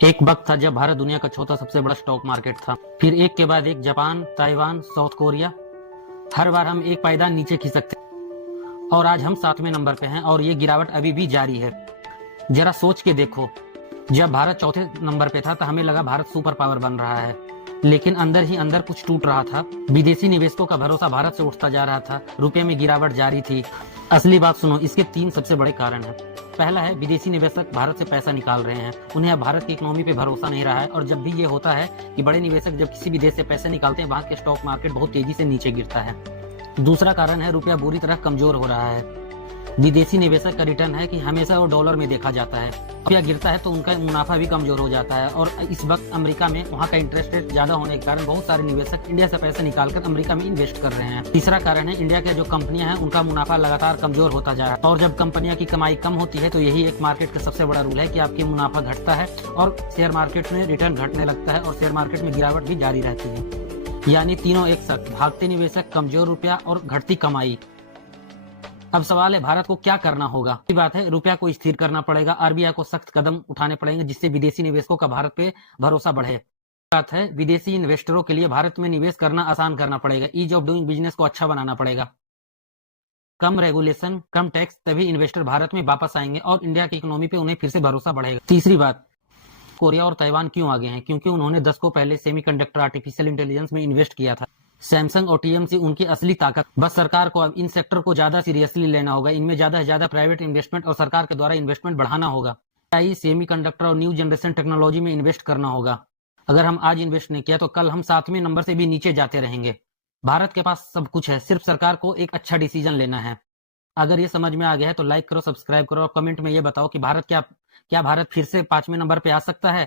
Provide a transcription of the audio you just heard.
एक वक्त था जब भारत दुनिया का चौथा सबसे बड़ा स्टॉक मार्केट था। फिर एक के बाद एक जापान, ताइवान, साउथ कोरिया, हर बार हम एक पायदान नीचे खिसकते और आज हम 7वें नंबर पे हैं और ये गिरावट अभी भी जारी है। जरा सोच के देखो, जब भारत चौथे नंबर पे था तो हमें लगा भारत सुपर पावर बन रहा है, लेकिन अंदर ही अंदर कुछ टूट रहा था। विदेशी निवेशकों का भरोसा भारत से उठता जा रहा था, रुपए में गिरावट जारी थी। असली बात सुनो, इसके 3 सबसे बड़े कारण हैं। पहला है, विदेशी निवेशक भारत से पैसा निकाल रहे हैं, उन्हें अब भारत की इकोनॉमी पे भरोसा नहीं रहा है। और जब भी ये होता है कि बड़े निवेशक जब किसी भी देश से पैसे निकालते हैं, वहां के स्टॉक मार्केट बहुत तेजी से नीचे गिरता है। दूसरा कारण है, रुपया बुरी तरह कमजोर हो रहा है। विदेशी निवेशक का रिटर्न है कि हमेशा वो डॉलर में देखा जाता है, रुपया गिरता है तो उनका मुनाफा भी कमजोर हो जाता है। और इस वक्त अमेरिका में वहाँ का इंटरेस्ट रेट ज्यादा होने के कारण बहुत सारे निवेशक इंडिया से पैसे निकालकर अमेरिका में इन्वेस्ट कर रहे हैं। तीसरा कारण है, इंडिया के जो कंपनियां हैं उनका मुनाफा लगातार कमजोर होता जा रहा है। और जब कंपनियों की कमाई कम होती है तो यही एक मार्केट का सबसे बड़ा रूल है कि आपकी मुनाफा घटता है और शेयर मार्केट में रिटर्न घटने लगता है और शेयर मार्केट में गिरावट भी जारी रहती है। यानी तीनों एक साथ, भागते निवेशक, कमजोर रुपया और घटती कमाई। अब सवाल है, भारत को क्या करना होगा? ये बात है, रुपया को स्थिर करना पड़ेगा, आरबीआई को सख्त कदम उठाने पड़ेंगे जिससे विदेशी निवेशकों का भारत पे भरोसा बढ़े। बात है, विदेशी इन्वेस्टरों के लिए भारत में निवेश करना आसान करना पड़ेगा, ईज ऑफ डूइंग बिजनेस को अच्छा बनाना पड़ेगा। कम रेगुलेशन, कम टैक्स, तभी इन्वेस्टर भारत में वापस आएंगे और इंडिया की इकोनॉमी पे उन्हें फिर से भरोसा बढ़ेगा। तीसरी बात, कोरिया और ताइवान क्यों आगे हैं? क्योंकि उन्होंने 10 को पहले सेमीकंडक्टर आर्टिफिशियल इंटेलिजेंस में इन्वेस्ट किया था। सैमसंग और टीएमसी उनकी असली ताकत। बस सरकार को अब इन सेक्टर को ज्यादा सीरियसली लेना होगा, इनमें ज्यादा से ज्यादा प्राइवेट इन्वेस्टमेंट और सरकार के द्वारा इन्वेस्टमेंट बढ़ाना होगा। सेमीकंडक्टर और न्यू जनरेशन टेक्नोलॉजी में इन्वेस्ट करना होगा। अगर हम आज इन्वेस्ट नहीं किया तो कल हम 7वें नंबर से भी नीचे जाते रहेंगे। भारत के पास सब कुछ है, सिर्फ सरकार को एक अच्छा डिसीजन लेना है। अगर ये समझ में आ गया है तो लाइक करो, सब्सक्राइब करो और कमेंट में ये बताओ कि क्या भारत फिर से 5वें नंबर पे आ सकता है?